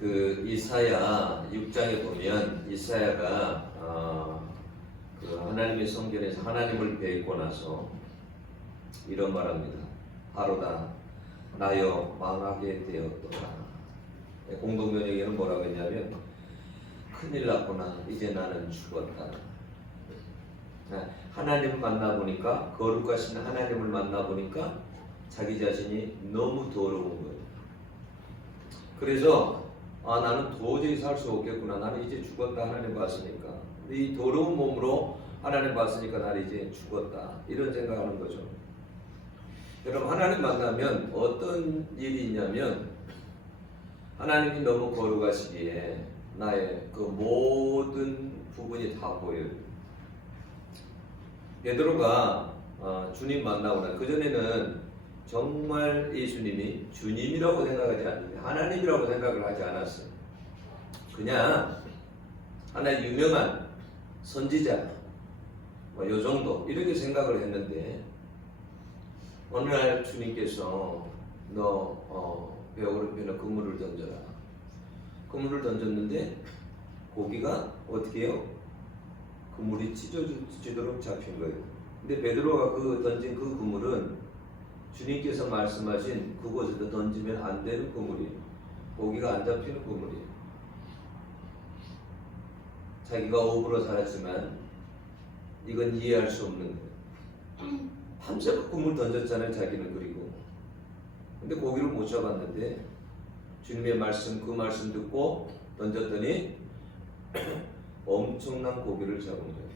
그 이사야 6장에 보면 이사야가 그 하나님의 성전에서 하나님을 뵙고 나서 이런 말합니다. 바로다 나여 망하게 되었도다. 공동번역에는 뭐라고 했냐면 큰일 났구나 이제 나는 죽었다. 하나님을 만나보니까 거룩하신 하나님을 만나보니까 자기 자신이 너무 더러운 거예요. 그래서 나는 도저히 살 수 없겠구나. 나는 이제 죽었다. 하나님 봤으니까. 이 더러운 몸으로 하나님 봤으니까 나는 이제 죽었다. 이런 생각하는 거죠. 여러분 하나님 만나면 어떤 일이 있냐면 하나님이 너무 거룩하시기에 나의 그 모든 부분이 다 보여요. 베드로가 주님 만나고 나 그전에는 정말 예수님이 주님이라고 생각하지 않는데 하나님이라고 생각을 하지 않았어요. 그냥 하나의 유명한 선지자 요 정도 이렇게 생각을 했는데 어느 날 주님께서 너 배오른편에 그물을 던져라. 그물을 던졌는데 고기가 어떻게 해요? 그물이 찢어지도록 잡힌 거예요. 근데 베드로가 던진 그 그물은 주님께서 말씀하신 그곳에다 던지면 안 되는 그물이에요. 고기가 안 잡히는 그물이에요. 자기가 업으로 살았지만 이건 이해할 수 없는 거예요. 밤새 그 그물 던졌잖아요. 자기는. 그리고 근데 고기를 못 잡았는데 주님의 말씀 그 말씀 듣고 던졌더니 엄청난 고기를 잡은 거예요.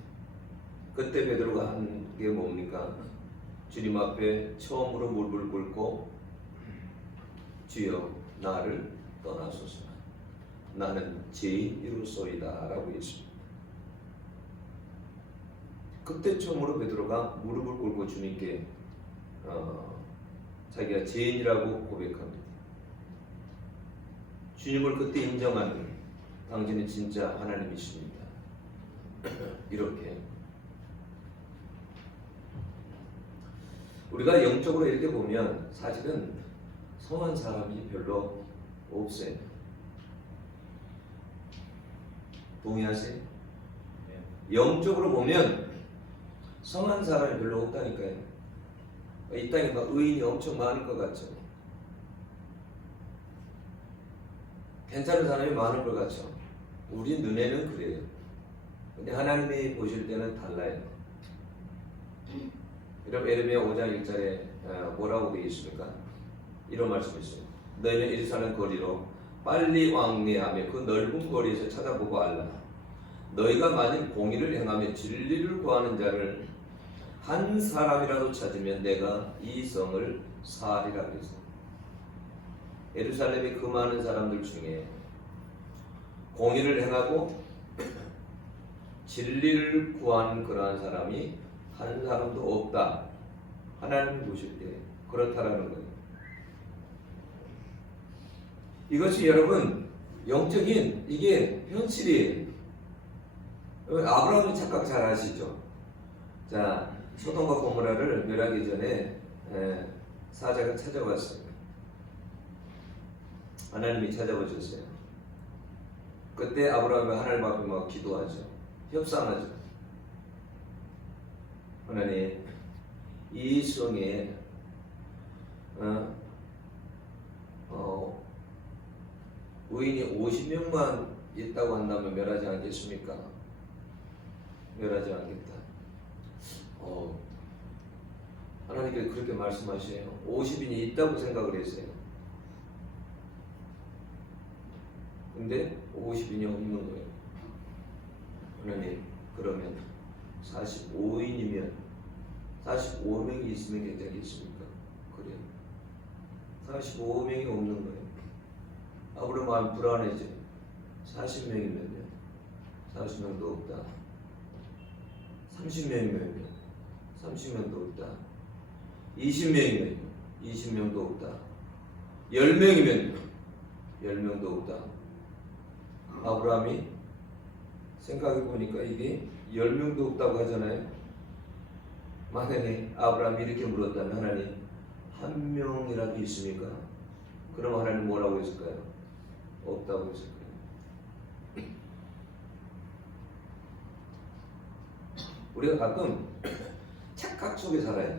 그때 베드로가 한 게 뭡니까? 주님 앞에 처음으로 무릎을 꿇고 주여 나를 떠나소서 나는 죄인이로소이다 라고 했습니다. 그때 처음으로 베드로가 무릎을 꿇고 주님께 자기가 죄인이라고 고백합니다. 주님을 그때 인정하는 당신은 진짜 하나님이십니다. 이렇게 우리가 영적으로 이렇게 보면 사실은 성한 사람이 별로 없어요. 동의하세요? 영적으로 보면 성한 사람이 별로 없다니까요. 이 땅에 막 의인이 엄청 많을 것 같죠. 괜찮은 사람이 많을 것 같죠. 우리 눈에는 그래요. 근데 하나님이 보실 때는 달라요. 여러분 에레미야 5장 1절에 뭐라고 되어 있습니까? 이런 말씀이 있어요. 너희는 예루살렘 거리로 빨리 왕래하며 그 넓은 거리에서 찾아보고 알라. 너희가 만일 공의를 행하며 진리를 구하는 자를 한 사람이라도 찾으면 내가 이 성을 사하리라 그랬어요. 예루살렘의 그 많은 사람들 중에 공의를 행하고 진리를 구하는 그러한 사람이 한 사람도 없다. 하나님을 보실 때 그렇다라는 거예요. 이것이 여러분 영적인 이게 현실이에요. 아브라함이 착각 잘 아시죠? 자, 소돔과 고모라를 멸하기 전에 사자가 찾아왔어요. 하나님이 찾아오셨어요. 그때 아브라함이 하나님 앞에 막 기도하죠. 협상하죠. 하나님, 이 성에 의인이 50명만 있다고 한다면 멸하지 않겠습니까? 멸하지 않겠다. 하나님께서 그렇게 말씀하시네요. 50인이 있다고 생각을 했어요. 근데 50인이 없는 거예요. 하나님, 그러면 45인이면 45명이 있으면 괜찮겠습니까? 그래요. 45명이 없는 거예요. 아브라함 마음 불안해져. 40명이면요. 40명도 없다. 30명이면요. 30명도 없다. 20명이면요. 20명도 없다. 10명이면요. 10명도 없다. 아브라함이 생각해보니까 이게 10명도 없다고 하잖아요. 만약에 아브라함이 이렇게 물었다면 하나님 한 명이라도 있습니까? 그럼 하나님 뭐라고 했을까요? 없다고 했을 거예요. 우리가 가끔 착각 속에 살아요.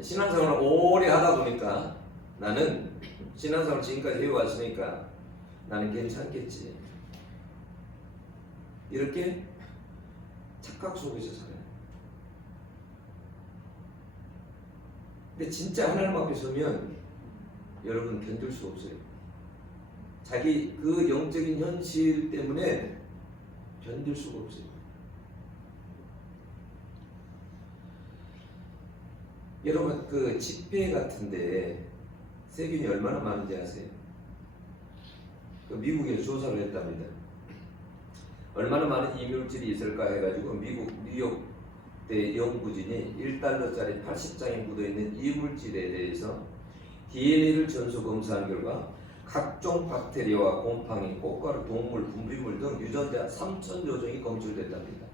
신앙생활을 오래 하다 보니까 나는 신앙생활을 지금까지 해왔으니까 나는 괜찮겠지. 이렇게 착각 속에서 살아요. 근데 진짜 하나님 앞에 서면 여러분 견딜 수 없어요. 자기 그 영적인 현실 때문에 견딜 수가 없어요. 여러분 그 집회 같은데 세균이 얼마나 많은지 아세요? 그 미국에서 조사를 했답니다. 얼마나 많은 이물질이 있을까 해가지고 미국 뉴욕대 연구진이 1달러짜리 80장에 묻어있는 이물질에 대해서 DNA를 전수 검사한 결과 각종 박테리아와 곰팡이, 꽃가루, 동물, 분비물 등 유전자 3,000여 종이 검출됐답니다.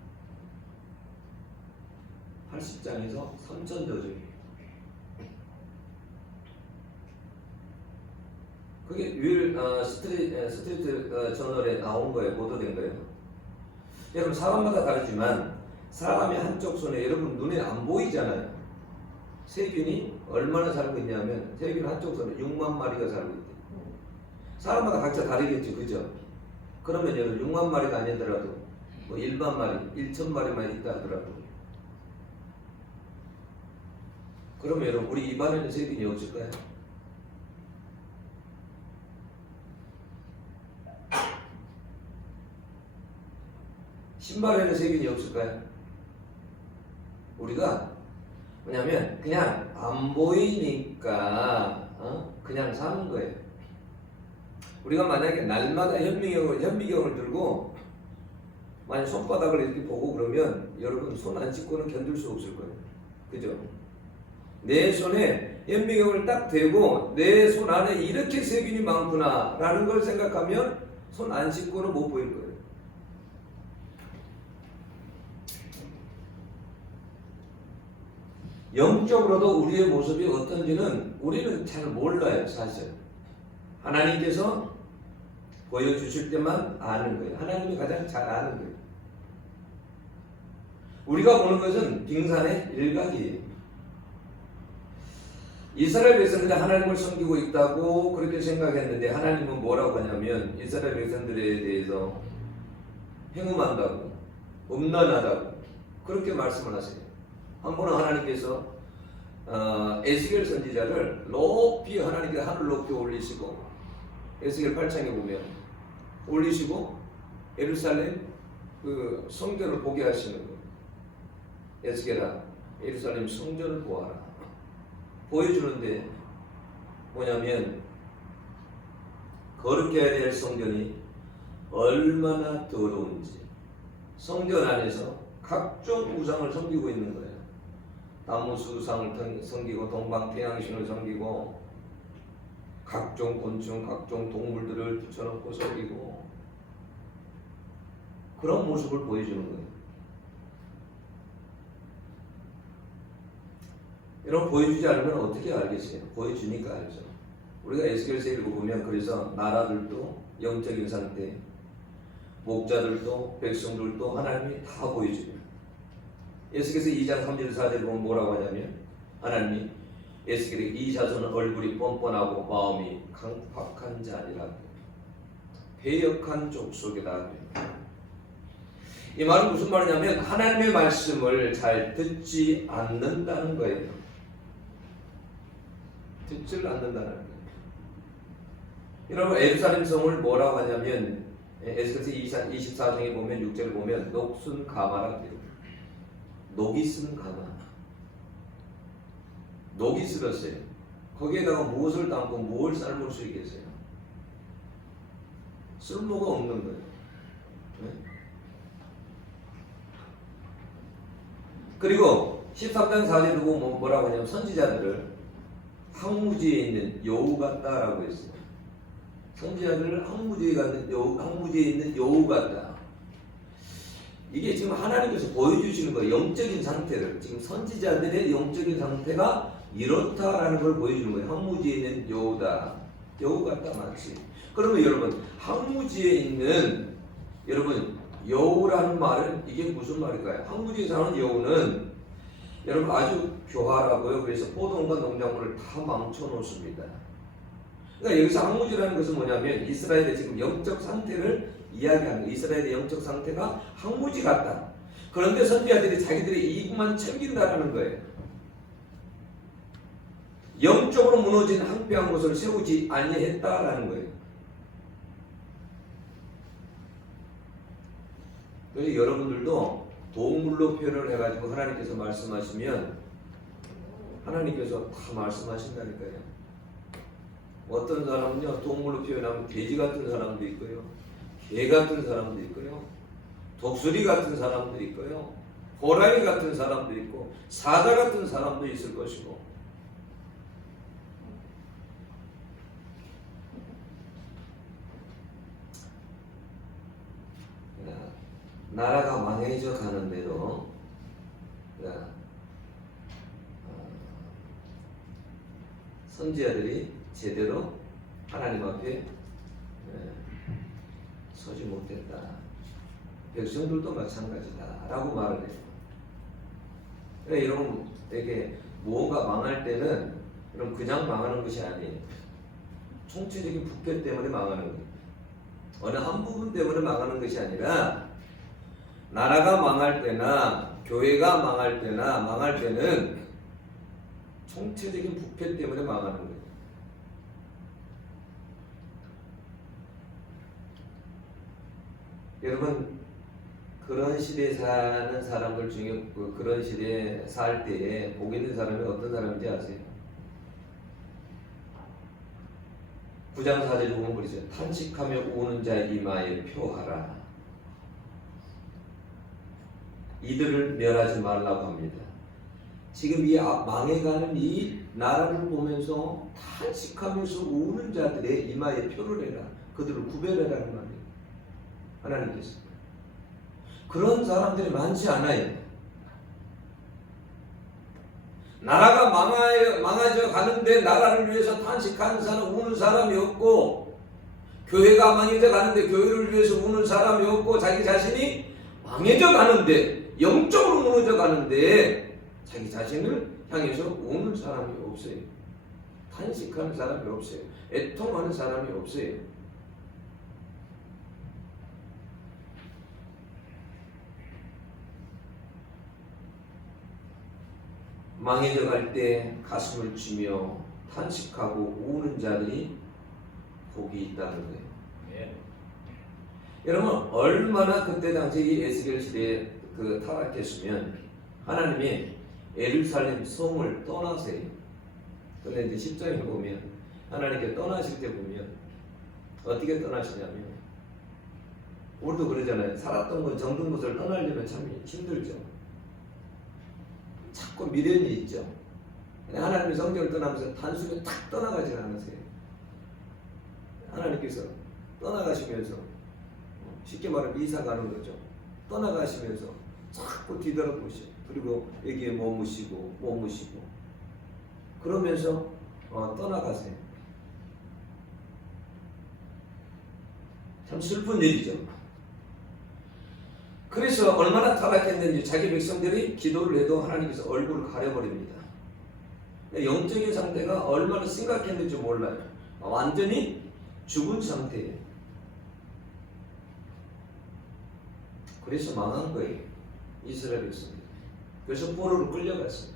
80장에서 3,000여 종이. 그게 스트리트 저널에 나온 거예요. 보도된 거예요. 여러분 사람마다 다르지만 사람의 한쪽 손에 여러분 눈에 안 보이잖아요. 세균이 얼마나 살고 있냐면 세균 한쪽 손에 6만 마리가 살고 있대요. 사람마다 각자 다르겠죠. 그죠? 그러면 여러분 6만 마리가 아니더라도 뭐 1만 마리, 1천 마리만 있다 하더라도 그러면 여러분 우리 입안에는 세균이 없을까요? 신발에는 세균이 없을까요? 우리가 뭐냐면 그냥 안 보이니까 그냥 사는 거예요. 우리가 만약에 날마다 현미경을 들고 만약 손바닥을 이렇게 보고 그러면 여러분 손 안 씻고는 견딜 수 없을 거예요. 그죠? 내 손에 현미경을 딱 대고 내 손 안에 이렇게 세균이 많구나 라는 걸 생각하면 손 안 씻고는 못 보일 거예요. 영적으로도 우리의 모습이 어떤지는 우리는 잘 몰라요. 사실 하나님께서 보여주실 때만 아는 거예요. 하나님이 가장 잘 아는 거예요. 우리가 보는 것은 빙산의 일각이에요. 이스라엘 백성들이 하나님을 섬기고 있다고 그렇게 생각했는데 하나님은 뭐라고 하냐면 이스라엘 백성들에 대해서 행음한다고 음란하다고 그렇게 말씀을 하세요. 한 번은 하나님께서 에스겔 선지자를 높이 하나님께서 하늘 높이 올리시고 에스겔 8장에 보면 올리시고 예루살렘 그 성전을 보게 하시는 거예요. 에스겔아 예루살렘 성전을 보아라. 보여주는데 뭐냐면 거룩해야 될 성전이 얼마나 더러운지 성전 안에서 각종 우상을 섬기고 있는 거예요. 나무수상을 섬기고 동방태양신을 섬기고 각종 곤충, 각종 동물들을 붙여놓고 섬기고 그런 모습을 보여주는 거예요. 여러분 보여주지 않으면 어떻게 알겠어요? 보여주니까 알죠. 우리가 에스겔서 읽어보면 그래서 나라들도 영적인 상태, 목자들도 백성들도 하나님이 다 보여줘요. 에스겔서 2장 3절 4절 보면 뭐라고 하냐면 하나님이 에스겔에게 이 자손은 얼굴이 뻔뻔하고 마음이 강팍한 자니라 배역한 족속이다. 이 말은 무슨 말이냐면 하나님의 말씀을 잘 듣지 않는다는 거예요. 듣지를 않는다는 거예요. 여러분 예루살렘 성을 뭐라고 하냐면 에스겔서 24장에 보면 6절을 보면 녹순 가마라 돼요. 녹이 쓴 가마. 녹이 쓸었어요. 거기에다가 무엇을 담고 무엇을 삶을 수 있겠어요? 쓸모가 없는 거예요. 네? 그리고 13장 4절에 보면 뭐라고 하냐면 선지자들을 황무지에 있는 여우 같다라고 했어요. 선지자들을 황무지에 있는 여우 같다. 이게 지금 하나님께서 보여주시는 거예요. 영적인 상태를. 지금 선지자들의 영적인 상태가 이렇다라는 걸 보여주는 거예요. 황무지에 있는 여우다. 여우 같다 맞지? 그러면 여러분 항무지에 있는 여러분 여우라는 말은 이게 무슨 말일까요? 항무지에 사는 여우는 여러분 아주 교활하고요. 그래서 포도원과 농작물을 다 망쳐 놓습니다. 그러니까 여기서 항무지라는 것은 뭐냐면 이스라엘의 지금 영적 상태를 이야기하는 거예요. 이스라엘의 영적 상태가 항무지 같다. 그런데 선지자들이 자기들의 이익만 챙긴다라는 거예요. 영적으로 무너진 황폐한 곳을 세우지 아니했다라는 거예요. 그래서 여러분들도 동물로 표현을 해가지고 하나님께서 말씀하시면 하나님께서 다 말씀하신다니까요. 어떤 사람은요 동물로 표현하면 돼지 같은 사람도 있고요, 개 같은 사람도 있고요, 독수리 같은 사람도 있고요, 호랑이 같은 사람도 있고 사자 같은 사람도 있을 것이고. 나라가 망해져 가는 대로 선지자들이 제대로 하나님 앞에 서지 못했다. 백성들도 마찬가지다 라고 말을 해요. 그러니까 여러분에게 무언가 망할 때는 여러분 그냥 망하는 것이 아니에요. 총체적인 부패 때문에 망하는 거예요. 어느 한 부분 때문에 망하는 것이 아니라 나라가 망할 때나 교회가 망할 때는 총체적인 부패 때문에 망하는 거예요. 여러분 그런 시대에 사는 사람들 중에 그런 시대에 살 때에 복 있는 사람이 어떤 사람인지 아세요? 9장 4절에 보면 그러죠. 탄식하며 우는 자 이마에 표하라. 이들을 멸하지 말라고 합니다. 지금 이 망해가는 이 나라를 보면서 탄식하면서 우는 자들의 이마에 표를 해라. 그들을 구별해라는 말이에요. 하나님께서. 그런 사람들이 많지 않아요. 나라가 망해져 가는데 나라를 위해서 탄식하는 사람, 우는 사람이 없고, 교회가 망해져 가는데 교회를 위해서 우는 사람이 없고, 자기 자신이 망해져 가는데, 영적으로 무너져 가는데 자기 자신을 향해서 우는 사람이 없어요. 탄식하는 사람이 없어요. 애통하는 사람이 없어요. 망해져 갈 때 가슴을 치며 탄식하고 우는 자들이 복이 있다는 거예요. 네. 여러분 얼마나 그때 당시 이 에스겔 시대에 타락했으면 하나님이 예루살렘 성을 떠나세요. 그런데 이제 10장에 보면 하나님께 떠나실 때 보면 어떻게 떠나시냐면 우리도 그러잖아요. 살았던 것, 정든 곳을 떠나려면 참 힘들죠. 자꾸 미련이 있죠. 하나님의 성경을 떠나면서 단순히 탁 떠나가지 않으세요. 하나님께서 떠나가시면서 쉽게 말하면 이사 가는 거죠. 떠나가시면서 자꾸 뒤돌아보시고 그리고 여기에 머무시고 그러면서 떠나가세요. 참 슬픈 일이죠. 그래서 얼마나 타락했는지 자기 백성들이 기도를 해도 하나님께서 얼굴을 가려버립니다. 영적인 상태가 얼마나 심각했는지 몰라요. 완전히 죽은 상태예요. 그래서 망한 거예요. 이스라엘 백성들. 그래서 포로로 끌려갔어요.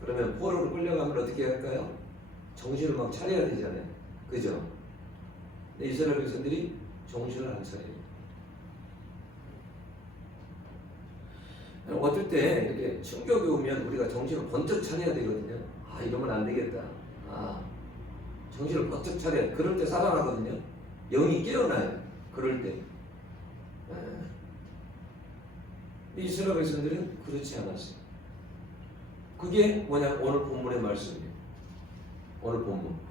그러면 포로로 끌려가면 어떻게 할까요? 정신을 막 차려야 되잖아요. 그죠? 근데 이스라엘 백성들이 정신을 안 차려요. 어떨 때 이렇게 충격이 오면 우리가 정신을 번쩍 차려야 되거든요. 아, 이러면 안 되겠다. 아, 정신을 번쩍 차려야 돼. 그럴 때 살아나거든요. 영이 깨어나요. 그럴 때. 이스라엘 백성들은 그렇지 않았어요. 그게 뭐냐면 오늘 본문의 말씀이에요. 오늘 본문.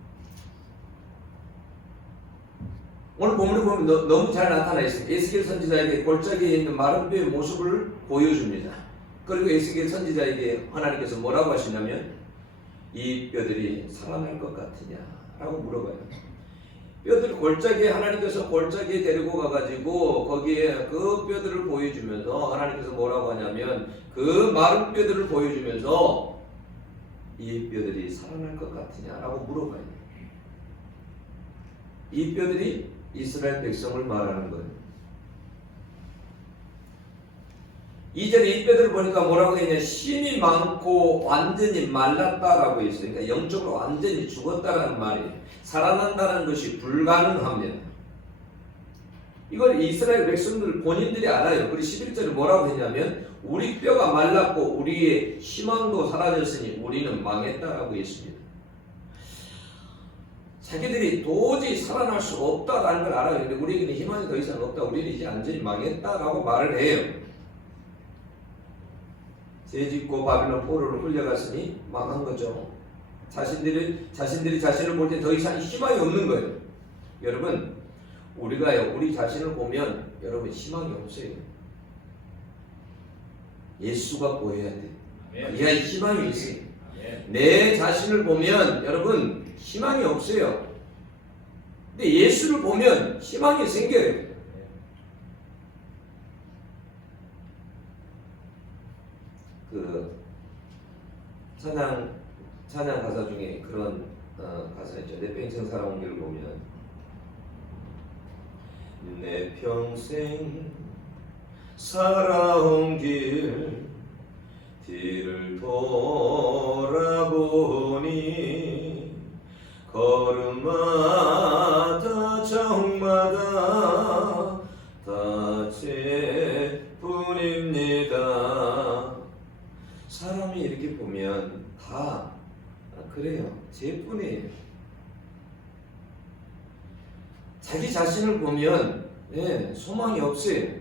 오늘 본문에 보면 너무 잘 나타나 있습니다. 에스겔 선지자에게 골짜기에 있는 마른 뼈의 모습을 보여줍니다. 그리고 에스겔 선지자에게 하나님께서 뭐라고 하시냐면 이 뼈들이 살아날 것 같으냐라고 물어봐요. 뼈들 골짜기에 하나님께서 골짜기에 데리고 가가지고 거기에 그 뼈들을 보여주면서 하나님께서 뭐라고 하냐면 그 마른 뼈들을 보여주면서 이 뼈들이 살아날 것 같으냐라고 물어봐요. 이 뼈들이 이스라엘 백성을 말하는 거예요. 이전에 이 뼈들을 보니까 뭐라고 되어 있냐, 힘이 많고 완전히 말랐다라고 했어요. 그러니까 영적으로 완전히 죽었다라는 말이에요. 살아난다는 것이 불가능합니다. 이걸 이스라엘 백성들 본인들이 알아요. 그리고 11절에 뭐라고 했냐면 우리 뼈가 말랐고 우리의 희망도 사라졌으니 우리는 망했다라고 했습니다. 자기들이 도저히 살아날 수 없다라는 걸 알아요. 근데 우리에게는 희망이 더 이상 없다. 우리는 이제 완전히 망했다라고 말을 해요. 죄짓고 바빌론 포로로 끌려갔으니 망한 거죠. 자신들이 자신을 볼 때 더 이상 희망이 없는 거예요. 여러분, 우리가요, 우리 자신을 보면 여러분 희망이 없어요. 예수가 보여야 돼. 그래야 희망이 있어요. 내 자신을 보면 여러분 희망이 없어요. 근데 예수를 보면 희망이 생겨요. 그 찬양 가사 중에 그런 가사 있죠. 내 평생 살아온 길을 보면 내 평생 살아온 길 뒤를 돌아보니 걸음마다 정마다 다 죄뿐입니다. 사람이 이렇게 보면 다 그래요. 죄뿐이에요. 자기 자신을 보면 소망이 없어요.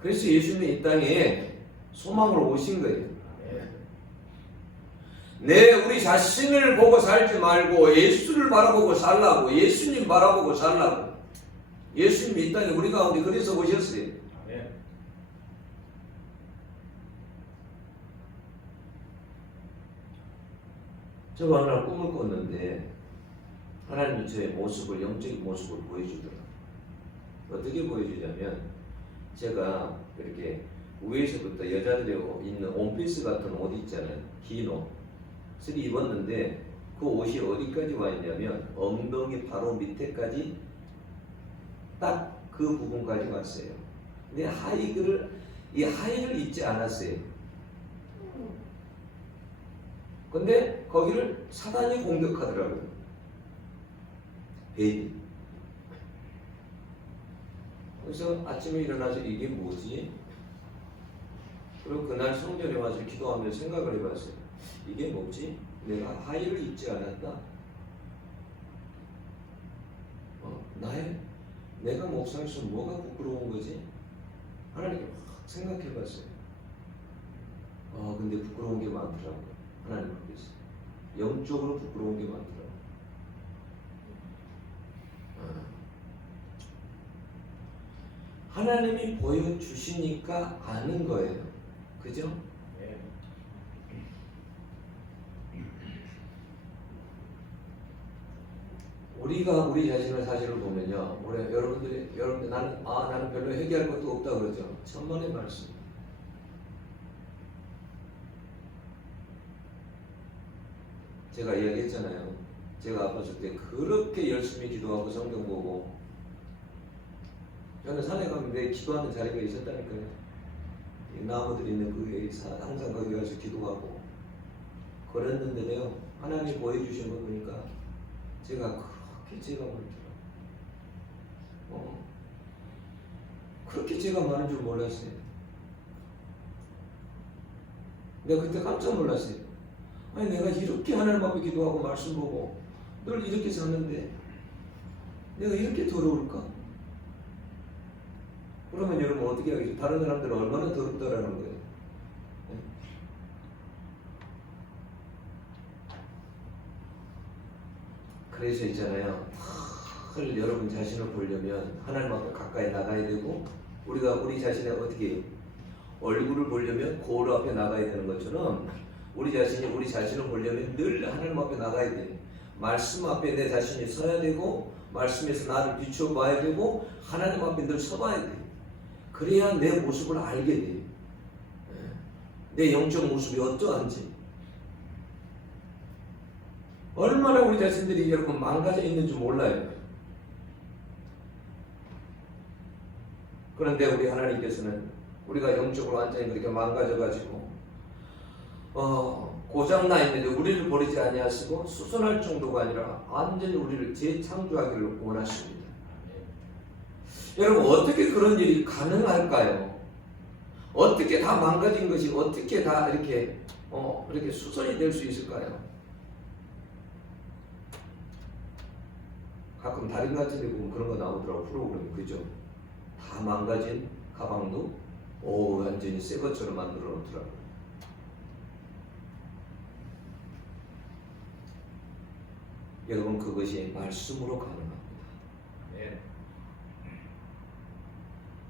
그래서 예수님이 이 땅에 소망으로 오신 거예요. 우리 자신을 보고 살지 말고 예수를 바라보고 살라고, 예수님 바라보고 살라고. 예수님이 이 땅에 우리 가운데 그래서 오셨어요. 제가 어느 날 꿈을 꿨는데 하나님이 저의 모습을, 영적인 모습을 보여주더라고요. 어떻게 보여주냐면 제가 이렇게 위에서부터 여자들이 있는 원피스 같은 옷 있잖아요. 긴 옷을 입었는데 그 옷이 어디까지 와 있냐면 엉덩이 바로 밑에까지 딱 그 부분까지 왔어요. 근데 이 하의를 입지 않았어요. 근데 거기를 사단이 공격하더라고요. 베이비. 그래서 아침에 일어나서 이게 뭐지? 그리고 그날 성전에 와서 기도하면서 생각을 해봤어요. 이게 뭐지? 내가 하의를 입지 않았다. 내가 목사로서 뭐가 부끄러운 거지? 하나님께 막 생각해봤어요. 근데 부끄러운 게 많더라고요. 하나님 앞에서 영적으로 부끄러운 게 많더라고요. 하나님이 보여주시니까 아는 거예요. 그죠? 우리가 우리 자신을 사실을 보면요, 여러분들 나는 별로 회개할 것도 없다 그러죠. 천만의 말씀. 제가 이야기했잖아요. 제가 아팠을 때 그렇게 열심히 기도하고 성경 보고, 저는 산에 가면 내 기도하는 자리가 있었다니까요. 나무들 있는 그 항상 거기 가서 기도하고 그랬는데요, 하나님이 보여주신 거 보니까 제가 그렇게 죄가 많더라고요. 그렇게 죄가 많은 줄 몰랐어요. 내가 그때 깜짝 놀랐어요. 아니, 내가 이렇게 하나님 앞에 기도하고 말씀 보고 늘 이렇게 사는데 내가 이렇게 더러울까? 그러면 여러분 어떻게 하겠어요? 다른 사람들은 얼마나 더럽다라는 거예요. 그래서 있잖아요. 여러분 자신을 보려면 하나님 앞에 가까이 나가야 되고, 우리가 우리 자신의 어떻게 얼굴을 보려면 거울 앞에 나가야 되는 것처럼 우리 자신을 보려면 늘 하나님 앞에 나가야 돼. 말씀 앞에 내 자신이 서야 되고 말씀에서 나를 비춰봐야 되고 하나님 앞에 늘 서봐야 돼. 그래야 내 모습을 알게 돼. 내 영적 모습이 어떠한지. 얼마나 우리 자신들이 여러분 망가져 있는지 몰라요. 그런데 우리 하나님께서는 우리가 영적으로 완전히 그렇게 망가져가지고 고장나 있는데 우리를 버리지 아니하시고 수선할 정도가 아니라 완전히 우리를 재창조하기를 원하십니다. 여러분 어떻게 그런 일이 가능할까요? 어떻게 다 망가진 것이 어떻게 다 이렇게 수선이 될 수 있을까요? 가끔 다른 같은 데 보면 그런 거 나오더라고. 프로그램 그죠? 다 망가진 가방도 완전히 새 것처럼 만들어 놓더라고요. 여러분 그것이 말씀으로 가능합니다. 네.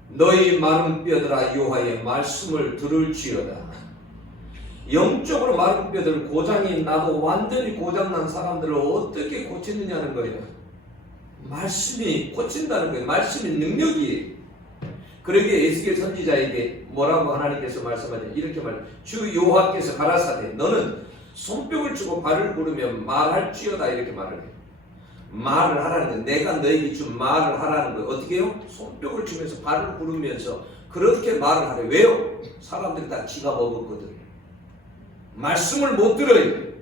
너희 마른 뼈들아 여호와의 말씀을 들을지어다. 영적으로 마른 뼈들 고장이 나도 완전히 고장난 사람들을 어떻게 고치느냐는 거예요. 말씀이 고친다는 거예요. 말씀이 능력이에요. 그러기에 에스겔 선지자에게 뭐라고 하나님께서 말씀하죠? 이렇게 말해요. 주 여호와께서 가라사대 너는 손뼉을 치고 발을 구르면 말할지어다 이렇게 말을 해요. 말을 하라는 거예요. 내가 너에게 준 말을 하라는 거예요. 어떻게 해요? 손뼉을 치면서 발을 구르면서 그렇게 말을 하래요. 왜요? 사람들이 다 기가 먹었거든. 말씀을 못 들어요.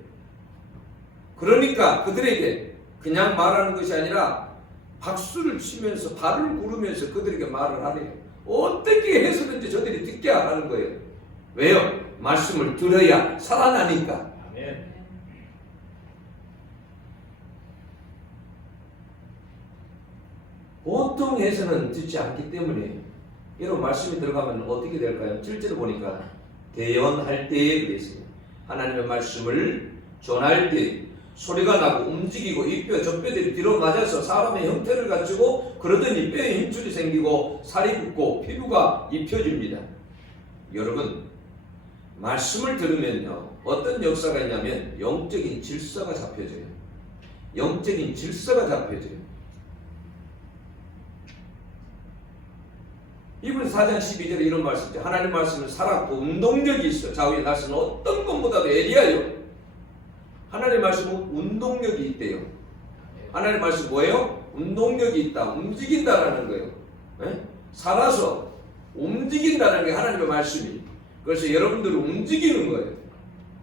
그러니까 그들에게 그냥 말하는 것이 아니라 박수를 치면서 발을 구르면서 그들에게 말을 하래요. 어떻게 해서든지 저들이 듣게 하라는 거예요. 왜요? 말씀을 들어야 살아나니까. 아멘. 보통 해서는 듣지 않기 때문에 이런 말씀이 들어가면 어떻게 될까요? 7절 보니까 대언할 때에 그랬어요. 하나님의 말씀을 전할 때 소리가 나고 움직이고 이 뼈 저 뼈들이 뒤로 맞아서 사람의 형태를 갖추고 그러더니 뼈에 힘줄이 생기고 살이 붙고 피부가 입혀집니다. 여러분 말씀을 들으면요 어떤 역사가 있냐면 영적인 질서가 잡혀져요. 영적인 질서가 잡혀져요. 이분 4장 12절에 이런 말씀이죠. 하나님 말씀은 살았고 운동력이 있어. 좌우의 날씨는 어떤 것보다도 예리하여. 하나님 말씀은 운동력이 있대요. 하나님 말씀 뭐예요? 운동력이 있다. 움직인다라는 거예요. 네? 살아서 움직인다는 게 하나님의 말씀이. 그래서 여러분들을 움직이는 거예요.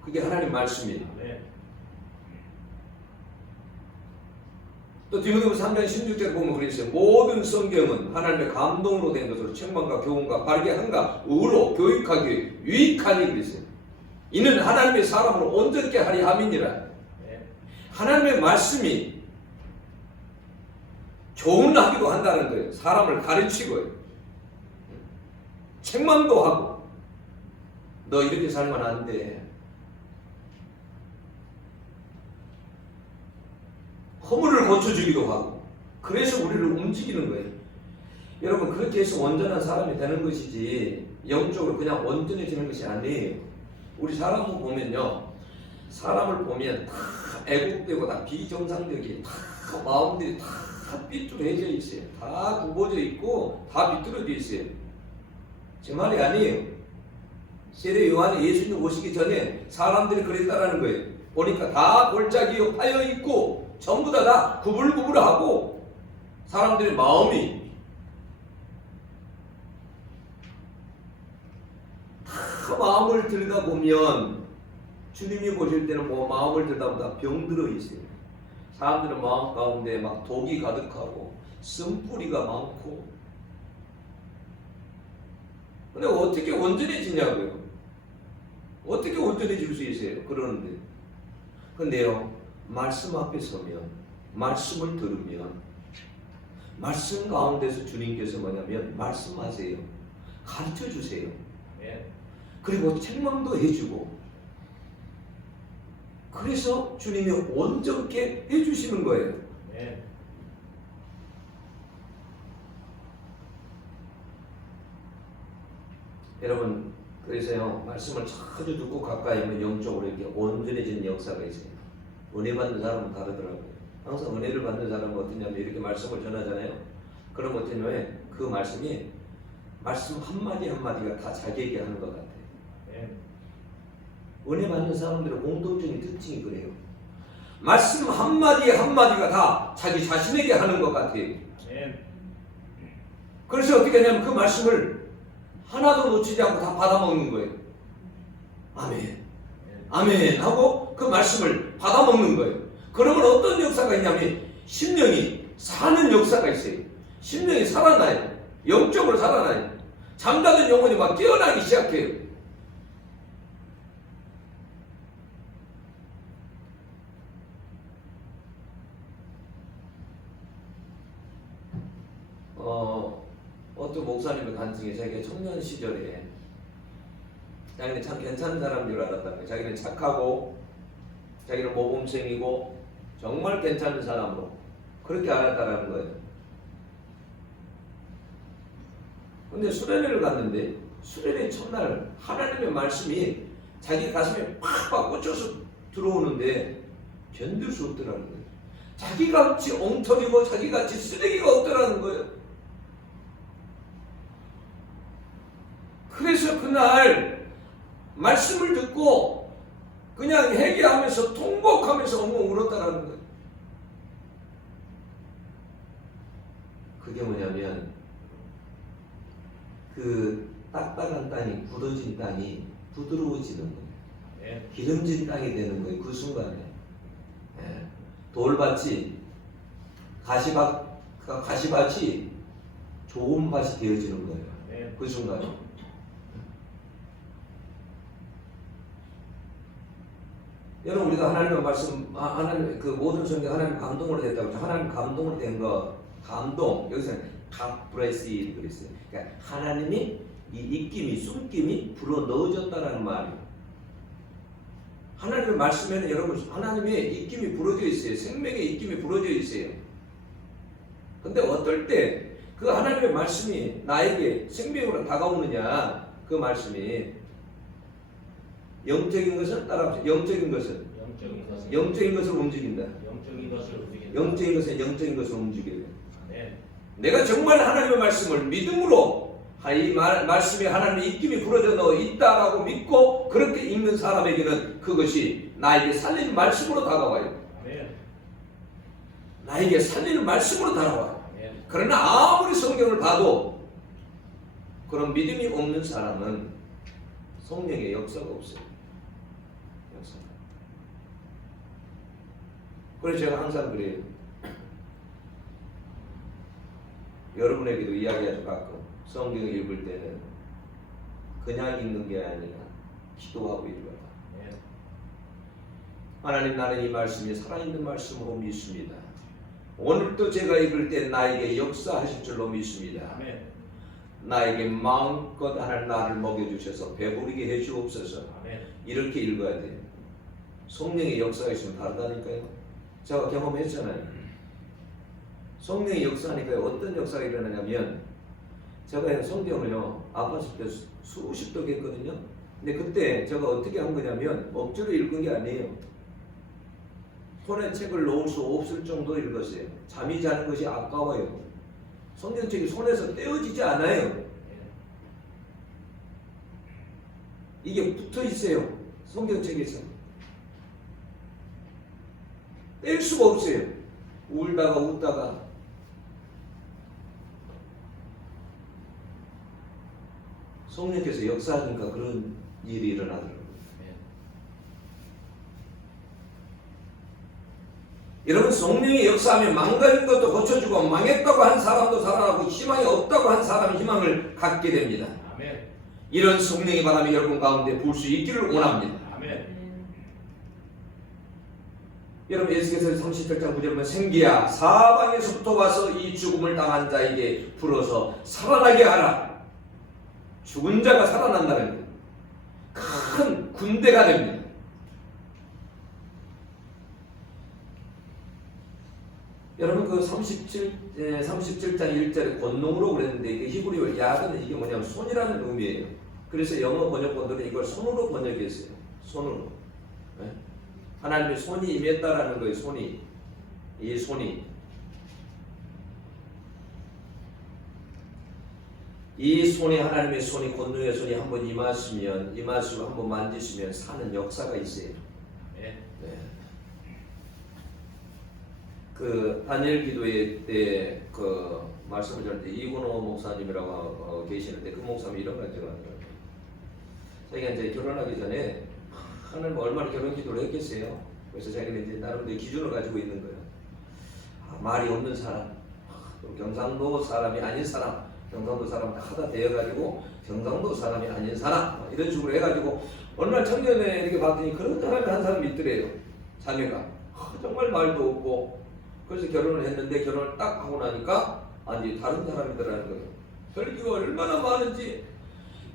그게 하나님 말씀이에요. 또 디모데후서 3장 16절에 보면 그랬어요. 모든 성경은 하나님의 감동으로 된 것으로 책망과 교훈과 바르게 함과 의로 교육하기 유익하니 그랬어요. 이는 하나님의 사람을 온전케 하리 함이니라. 하나님의 말씀이 교훈하기도 한다는 거예요. 사람을 가르치고요. 책망도 하고 너 이렇게 살면 안 돼. 허물을 고쳐주기도 하고 그래서 우리를 움직이는 거예요. 여러분 그렇게 해서 온전한 사람이 되는 것이지 영적으로 그냥 온전해지는 것이 아니에요. 우리 사람을 보면요. 사람을 보면 다 애국되고 다 비정상적이에요. 다 마음들이 다 삐뚤어져 있어요. 다 굽어져 있고 다 비뚤어져 있어요. 제 말이 아니에요. 세례 요한이 예수님 오시기 전에 사람들이 그랬다라는 거예요. 보니까 다 골짜기에 파여 있고 전부 다 구불구불하고 사람들의 마음이 다 마음을 들여다보면 주님이 보실 때는 뭐 마음을 들여다보다 병들어 있어요. 사람들은 마음 가운데 막 독이 가득하고 쓴뿌리가 많고 근데 어떻게 온전해지냐고요. 어떻게 온전해질 수 있어요? 그러는데 근데요 말씀 앞에 서면 말씀을 들으면 말씀 가운데서 주님께서 뭐냐면 말씀하세요. 가르쳐 주세요. 그리고 책망도 해주고 그래서 주님이 온전케 해주시는 거예요. 여러분 그래서요, 말씀을 자주 듣고 가까이 하면 영적으로 이렇게 온전해지는 역사가 있어요. 은혜 받는 사람은 다르더라고요. 항상 은혜를 받는 사람은 어떠냐면 이렇게 말씀을 전하잖아요. 그럼 어떠냐면 그 말씀이 말씀 한마디 한마디가 다 자기에게 하는 것 같아요. 은혜 받는 사람들의 공통적인 특징이 그래요. 말씀 한마디 한마디가 다 자기 자신에게 하는 것 같아요. 그래서 어떻게 하냐면 그 말씀을 하나도 놓치지 않고 다 받아먹는 거예요. 아멘. 아멘 하고 그 말씀을 받아먹는 거예요. 그러면 어떤 역사가 있냐면 심령이 사는 역사가 있어요. 심령이 살아나요. 영적으로 살아나요. 잠자던 영혼이 막 깨어나기 시작해요. 어떤 목사님의 간증이 자기가 청년 시절에 자기는 참 괜찮은 사람인 줄 알았다는 거예요. 자기는 착하고 자기는 모범생이고 정말 괜찮은 사람으로 그렇게 알았다는 거예요. 근데 수련회를 갔는데 수련회 첫날 하나님의 말씀이 자기 가슴에 팍팍 꽂혀서 들어오는데 견딜 수 없더라는 거예요. 자기같이 엉터리고 자기같이 쓰레기가 없더라는 거예요. 그래서 그날 말씀을 듣고 그냥 회개하면서 통곡하면서 엉엉 울었다라는 거예요. 그게 뭐냐면 그 딱딱한 땅이 굳어진 땅이 부드러워지는 거예요. 기름진 땅이 되는 거예요. 그 순간에 돌밭이 가시밭이 좋은 밭이 되어지는 거예요. 그 순간에. 여러분 우리가 하나님의 말씀, 하나님 그 모든 성경 하나님 감동으로 됐다고 했죠. 하나님 감동으로 된 거, 감동 여기서는 갓브레스 그랬어요. 그러니까 하나님이 이 입김이 숨김이 불어 넣어졌다라는 말이에요. 하나님의 말씀에는 여러분 하나님의 입김이 불어져 있어요. 생명의 입김이 불어져 있어요. 근데 어떨 때 그 하나님의 말씀이 나에게 생명으로 다가오느냐, 그 말씀이 영적인 것은 따라합시다. 영적인 것은 영적인 것을 움직인다. 영적인 것은 영적인 것을 움직여요. 내가 정말 하나님의 말씀을 믿음으로 이 말씀에 하나님의 입김이 불어져 넣어 있다라고 믿고 그렇게 읽는 사람에게는 그것이 나에게 살리는 말씀으로 다가와요. 나에게 살리는 말씀으로 다가와요. 그러나 아무리 성경을 봐도 그런 믿음이 없는 사람은 성령의 역사가 없어요. 역사가. 그래서 제가 항상 그래요. 여러분에게도 이야기하죠. 가끔 성경을 읽을 때는 그냥 읽는 게 아니라 기도하고 읽어라. 하나님, 나는 이 말씀이 살아있는 말씀으로 믿습니다. 오늘도 제가 읽을 때 나에게 역사하실 줄로 믿습니다. 나에게 마음껏 하나님 나를 먹여주셔서 배부르게 해주옵소서. 이렇게 읽어야 돼요. 성령의 역사가 있으면 다르다니까요. 제가 경험했잖아요. 성령의 역사니까요. 어떤 역사가 일어나냐면 제가 성경을요 아팠을 때 수십 독 했거든요. 근데 그때 제가 어떻게 한 거냐면 억지로 읽은 게 아니에요. 손에 책을 놓을 수 없을 정도로 읽었어요. 잠이 자는 것이 아까워요. 성경책이 손에서 떼어지지 않아요. 이게 붙어 있어요. 성경책에서 뗄 수가 없어요. 울다가 웃다가. 성령께서 역사하니까 그런 일이 일어나더라고요. 여러분, 성령이 역사하면 망가진 것도 고쳐주고 망했다고 한 사람도 살아나고 희망이 없다고 한 사람이 희망을 갖게 됩니다. 아멘. 이런 성령의 바람이 여러분 가운데 불 수 있기를 원합니다. 아멘. 여러분, 에스겔서 37장 9절 보면 생기야 사방에서부터 와서 이 죽음을 당한 자에게 불어서 살아나게 하라. 죽은 자가 살아난다는 거예요. 큰 군대가 됩니다. 여러분 그 37장 1절에 권능으로 그랬는데 이게 히브리어 야드는 이게 뭐냐면 손이라는 의미예요. 그래서 영어 번역본들은 이걸 손으로 번역했어요. 손으로. 네? 하나님의 손이 임했다라는 거예요. 손이. 이 손이. 이 손이 하나님의 손이 권능의 손이 한번 임하시고 한번 만지시면 사는 역사가 있어요. 네. 그 다니엘 기도회 때 그 말씀을 전할 때 이근호 목사님이라고 계시는데 그 목사님이 이런 걸 제가 하더라고요. 자기가 이제 결혼하기 전에 하나님 얼마나 결혼 기도를 했겠어요. 그래서 자기는 이제 나름대로 기준을 가지고 있는 거예요. 말이 없는 사람, 경상도 사람이 아닌 사람, 경상도 사람 하다 되어가지고 경상도 사람이 아닌 사람 이런 식으로 해가지고 어느 날 청년에 이렇게 봤더니 그런 사람이 한 사람이 있더래요. 자매가 정말 말도 없고 그래서 결혼을 했는데 결혼을 딱 하고 나니까 아니 다른 사람이더라는 거예요. 혈기가 얼마나 많은지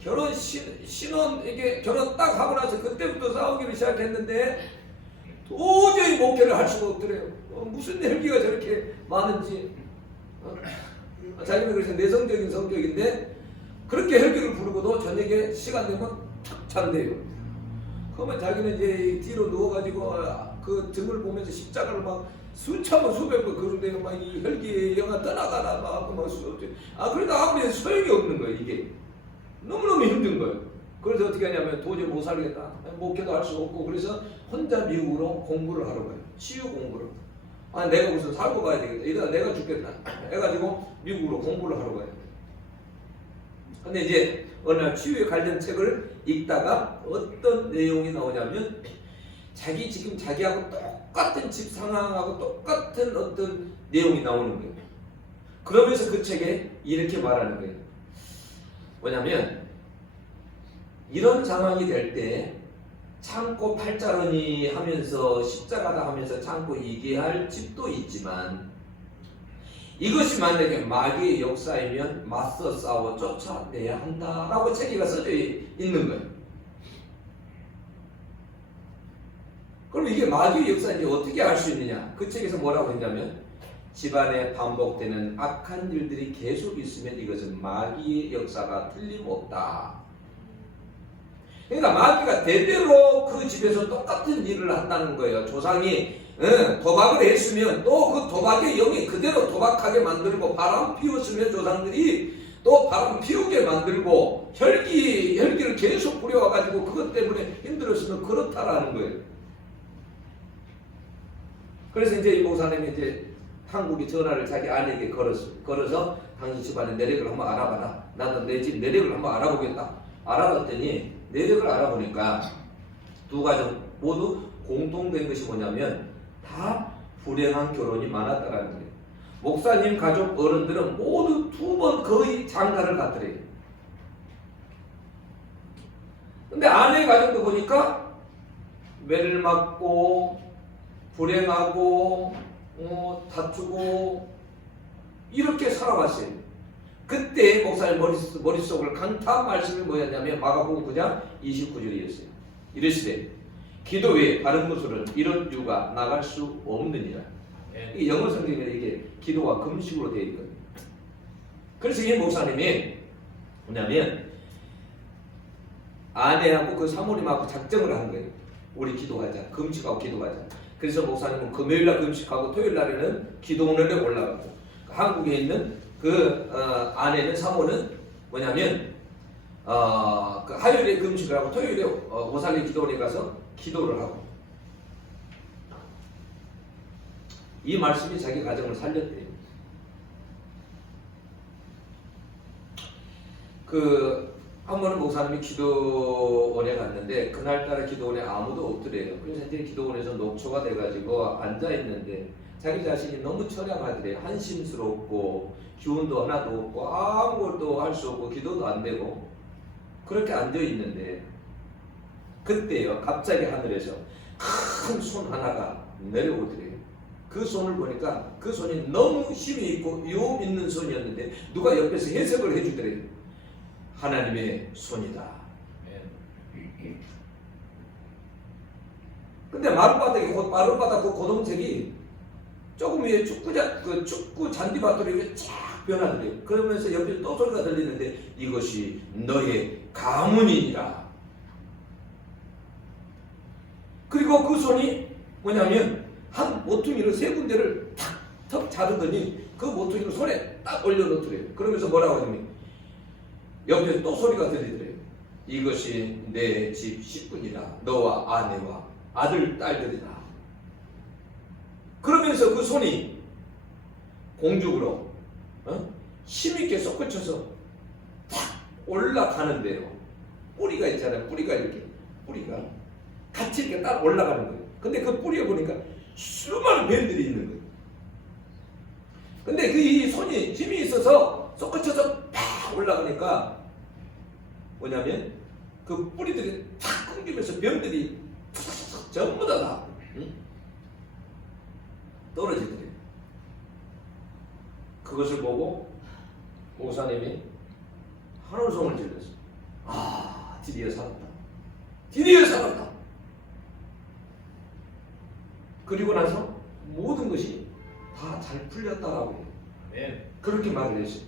결혼 신혼 이게 결혼 딱 하고 나서 그때부터 싸우기를 시작했는데 도저히 목회를 할 수가 없더래요. 무슨 혈기가 저렇게 많은지. 자기는 그래서 내성적인 성격인데 그렇게 혈기를 부르고도 저녁에 시간 되면 탁 잔대요. 그러면 자기는 이제 뒤로 누워가지고 그 등을 보면서 십자가를 막 수천 번 수백 번 그런데요. 막 이 혈기의 영화 떠나가라 막 수없지. 그래도 아무리 소용이 없는 거예요. 이게 너무너무 힘든 거예요. 그래서 어떻게 하냐면 도저히 못 살겠다. 목회도 할 수 없고 그래서 혼자 미국으로 공부를 하러 가요. 치유 공부를. 내가 무슨 살고 가야 되겠다. 이러다 내가 죽겠다. 해가지고 미국으로 공부를 하러 가요. 근데 이제 어느 날 치유에 관련 책을 읽다가 어떤 내용이 나오냐면 지금 자기하고 똑같은 집 상황하고 똑같은 어떤 내용이 나오는 거예요. 그러면서 그 책에 이렇게 말하는 거예요. 뭐냐면 이런 상황이 될 때 참고 팔자러니 하면서 십자가다 하면서 참고 얘기할 집도 있지만 이것이 만약에 마귀의 역사이면 맞서 싸워 쫓아내야 한다라고 책에가 써져 있는 거예요. 그럼 이게 마귀의 역사인지 어떻게 알 수 있느냐? 그 책에서 뭐라고 했냐면 집안에 반복되는 악한 일들이 계속 있으면 이것은 마귀의 역사가 틀림없다. 그러니까 마귀가 대대로 그 집에서 똑같은 일을 한다는 거예요. 조상이 도박을 했으면 또 그 도박의 영이 그대로 도박하게 만들고 바람 피웠으면 조상들이 또 바람 피우게 만들고 혈기를 계속 부려와가지고 그것 때문에 힘들었으면 그렇다라는 거예요. 그래서 이제 이 목사님이 이제 한국에 전화를 자기 아내에게 걸어서 당신 집안의 내력을 한번 알아봐라. 나도 내 집 내력을 한번 알아보겠다. 알아봤더니 내력을 알아보니까 두 가정 모두 공통된 것이 뭐냐면 다 불행한 결혼이 많았다라는 거예요. 목사님 가족 어른들은 모두 2번 거의 장가를 갔더래요. 근데 아내 가정도 보니까 매를 맞고 불행하고 다투고 이렇게 살아왔어요. 그때 목사님 머릿속을 강타한 말씀이 뭐였냐면 마가복음 9장 29절이었어요. 이르시되 기도 외에 다른 곳으로는 이런 유가 나갈 수 없느니라. 이게 영어 성경에 이게 기도와 금식으로 되어 있거든요. 그래서 이 목사님이 뭐냐면 아내하고 그 사모님하고 작정을 한 거예요. 우리 기도하자. 금식하고 기도하자. 그래서 목사님은 금요일날 금식하고 토요일날에는 기도원에 올라가고 한국에 있는 그 아내는 사모는 뭐냐면 그 화요일에 금식을 하고 토요일에 오살리 기도원에 가서 기도를 하고 이 말씀이 자기 가정을 살렸대요. 한 번은 목사님이 기도원에 갔는데 그날따라 기도원에 아무도 없더래요. 그래서 이제 기도원에서 녹초가 돼가지고 앉아있는데 자기 자신이 너무 처량하더래요. 한심스럽고 기운도 하나도 없고 아무것도 할 수 없고 기도도 안 되고 그렇게 앉아있는데 그때요 갑자기 하늘에서 큰 손 하나가 내려오더래요. 그 손을 보니까 그 손이 너무 힘이 있고 위험 있는 손이었는데 누가 옆에서 해석을 해주더래요. 하나님의 손이다. 근데 마룻바닥 그 고동색이 조금 위에 축구 잔디밭으로 이렇게 쫙 변하더래요. 그러면서 옆에 또 소리가 들리는데 이것이 너의 가문이니라. 그리고 그 손이 뭐냐면 한 모퉁이를 세 군데를 탁 자르더니 그 모퉁이를 손에 딱 올려놓더래요. 그러면서 뭐라고 하냐면 옆에 또 소리가 들리더래요. 이것이 내 집 식구니라. 너와 아내와 아들 딸들이다. 그러면서 그 손이 공중으로 힘있게 솟구쳐서 탁 올라가는데요. 뿌리가 있잖아요. 뿌리가 같이 이렇게 딱 올라가는 거예요. 근데 그 뿌리에 보니까 수많은 뱀들이 있는 거예요. 근데 그 이 손이 힘이 있어서 솟구쳐서 팍 올라가니까 뭐냐면 그 뿌리들이 탁 끊기면서 뱀들이 전부 다 떨어지더래요. 그것을 보고 목사님이 한우성을 질렀어요. 아, 드디어 살았다. 드디어 살았다. 그리고 나서 모든 것이 다 잘 풀렸다라고 그렇게 말을 했어요.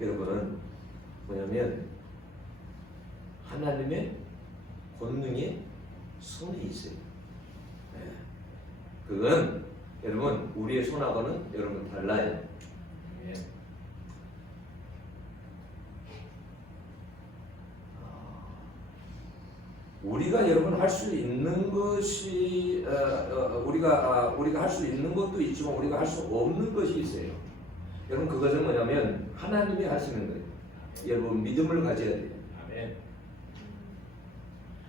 여러분은 뭐냐면 하나님의 권능에 손이 있어요. 그건 여러분 우리의 손하고는 여러분 달라요. 우리가 여러분 할 수 있는 것이 우리가 할 수 있는 것도 있지만 우리가 할 수 없는 것이 있어요. 여러분 그것은 뭐냐면 하나님이 하시는 거예요. 여러분 믿음을 가져야 돼요.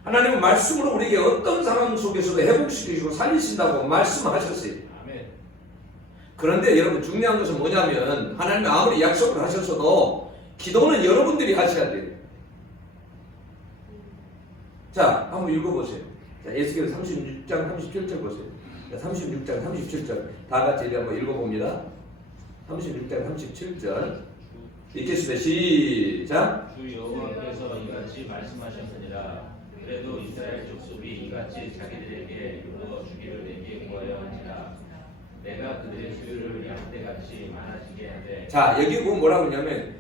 하나님은 말씀으로 우리에게 어떤 상황 속에서도 회복시키시고 살리신다고 말씀하셨어요. 그런데 여러분 중요한 것은 뭐냐면 하나님이 아무리 약속을 하셨어도 기도는 여러분들이 하셔야 돼요. 자, 한번 읽어보세요. 자, 에스겔 36장 37절 보세요. 36장 37절 다 같이 한번 읽어봅니다. 36장 37절 읽겠습니다. 시작. 주 여호와께서 이같이 말씀하셨느니라. 그래도 이스라엘 족속이 이같이 자기들에게 이루어 주기를 내게 구하여 하니라. 내가 그들의 수요를 양떼같이 많아지게 하되. 자, 여기 보면 뭐라고 하냐면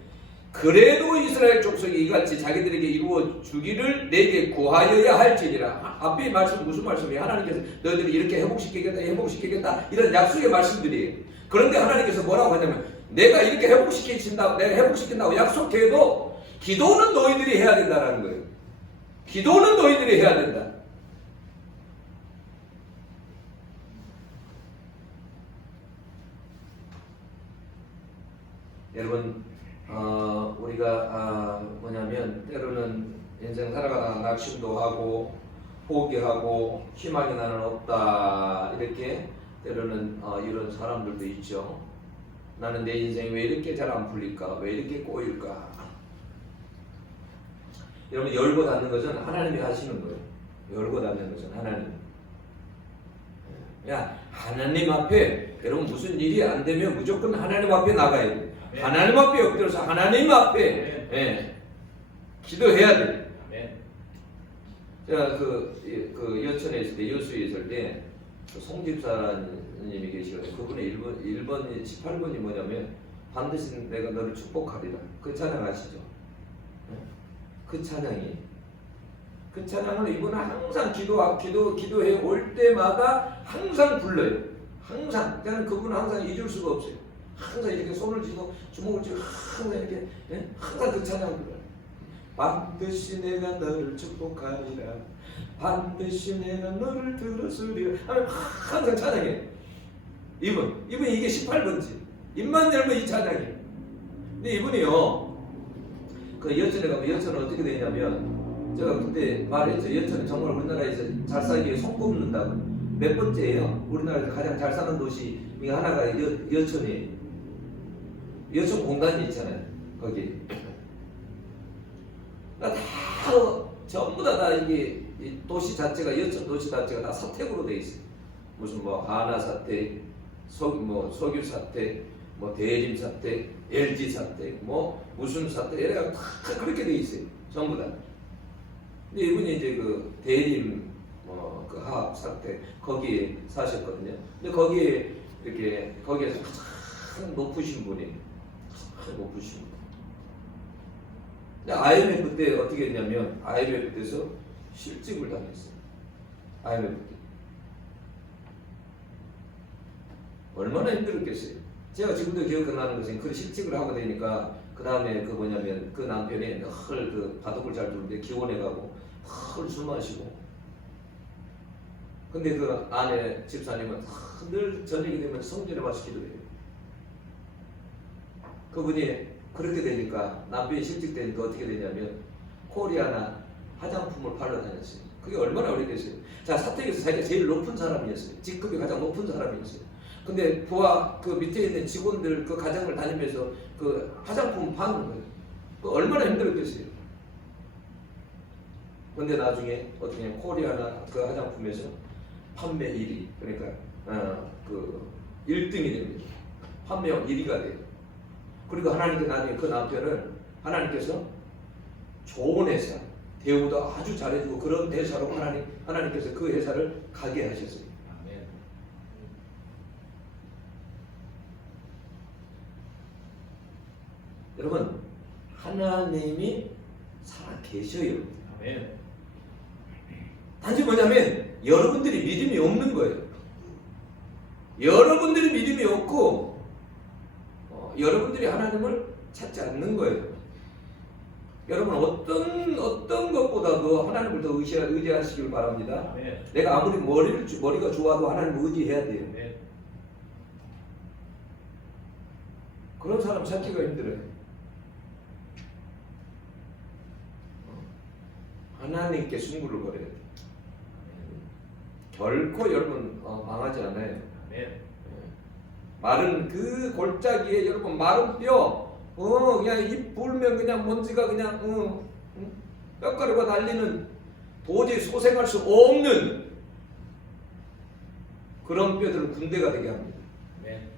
그래도 이스라엘 족속이 이같이 자기들에게 이루어 주기를 내게 구하여야 할지니라. 앞에 말씀 무슨 말씀이에요? 하나님께서 너희들이 이렇게 회복시키겠다 이런 약속의 말씀들이에요. 그런데 하나님께서 뭐라고 하냐면 내가 이렇게 내가 회복시킨다고 약속해도 기도는 너희들이 해야 된다라는 거예요. 기도는 너희들이 해야 된다. 여러분 우리가 뭐냐면 때로는 인생 살아가다가 낙심도 하고 포기하고 희망이 나는 없다 이렇게 때로는 이런 사람들도 있죠. 나는 내 인생이 왜 이렇게 잘 안 풀릴까? 왜 이렇게 꼬일까? 여러분 열고 닫는 것은 하나님이 하시는 거예요. 열고 닫는 것은 하나님. 야, 하나님 앞에 여러분 무슨 일이 안 되면 무조건 하나님 앞에 나가야 돼. 하나님 앞에 엎드려서 하나님 앞에 기도해야 돼. 제가 그 여천에 있을 때 여수에 있을 때 송집사님이 계시거든요. 그분의 1번이 18번이 뭐냐면 반드시 내가 너를 축복하리라. 그 찬양 아시죠? 그 찬양을 이분은 항상 기도해 올 때마다 항상 불러요. 항상. 저는 그분은 항상 잊을 수가 없어요. 항상 이렇게 손을 쥐고 주먹을 쥐고 항상 이렇게 항상 그 찬양을 불러요. 반드시 내가 너를 축복하리라. 반드시 내가 너를 들었으리라. 항상 찬양해. 이분 이게 18번지. 입만 열면 이 찬양이에요. 근데 이분이요. 그 여천에 가면 여천은 어떻게 되냐면 제가 그때 말했죠. 여천은 정말 우리나라에서 잘 살기 위해 손꼽는다고. 몇 번째예요? 우리나라에서 가장 잘 사는 도시 중에 하나가 여천이에요. 여천 공단이 있잖아요. 거기. 다 전부 다 이게 도시 자체가 여천 도시 자체가 다 사택으로 돼 있어요. 무슨 뭐 하나 사택, 석유 사택, 뭐 대림 사택, LG 사택, 뭐 무슨 사택 이래가 다 그렇게 돼 있어요. 전부 다. 근데 이분이 이제 그 대림 그 하합 상태 거기에 사셨거든요. 근데 거기에 이렇게 거기에서 가장 높으신 분이 가장 높으신 분. 근데 IMF 때 어떻게 했냐면 IMF 때서 실직을 당했어요. IMF 때 얼마나 힘들었겠어요. 제가 지금도 기억나는 것은 그 실직을 하고 되니까 그 다음에 그 뭐냐면 그 남편이 늘 그 바둑을 잘 두는데 기원해 가고 늘 술 마시고. 근데 그 아내 집사님은 늘 저녁이 되면 성전에 와서 기도해요. 그분이 그렇게 되니까 남편이 실직되니까 어떻게 되냐면 코리아나 화장품을 팔러 다녔어요. 그게 얼마나 어렵겠어요. 자, 사택에서 자기가 제일 높은 사람이었어요. 직급이 가장 높은 사람이었어요. 근데 부하 그 밑에 있는 직원들 그 가정을 다니면서 그 화장품 파는 거예요. 그 얼마나 힘들었겠어요. 근데 나중에 어떻게 코리아나 그 화장품에서 판매 1위 그러니까 그 1등이 됩니다. 판매형 1위가 돼요. 그리고 하나님께 나중에 그 남편을 하나님께서 좋은 회사 대우도 아주 잘해주고 그런 회사로 하나님께서 그 회사를 가게 하셨어요. 아멘. 여러분 하나님이 살아 계셔요. 아멘. 단지 뭐냐면 여러분들이 믿음이 없는 거예요. 여러분들이 믿음이 없고 여러분들이 하나님을 찾지 않는 거예요. 여러분 어떤 것보다도 하나님을 더 의지하시길 바랍니다. 아멘. 내가 아무리 머리가 좋아도 하나님을 의지해야 돼요. 아멘. 그런 사람 찾기가 힘들어요. 하나님께 승부를 걸어야 돼요. 결코 여러분 망하지 않아요. 아멘. 마른 그 골짜기에 여러분 마른 뼈 그냥 입 불면 그냥 먼지가 그냥 뼈가루가 날리는 도저히 소생할 수 없는 그런 뼈들은 군대가 되게 합니다. 아멘.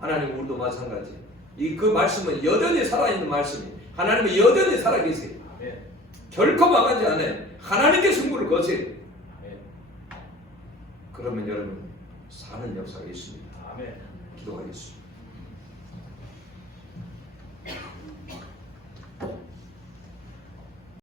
하나님 우리도 마찬가지. 그 말씀은 여전히 살아있는 말씀이 하나님은 여전히 살아계세요. 아멘. 결코 망하지 않아요. 하나님께 승부를 거세요. 아멘. 그러면 여러분 사는 역사가 있습니다. 아멘. 기도하겠습니다.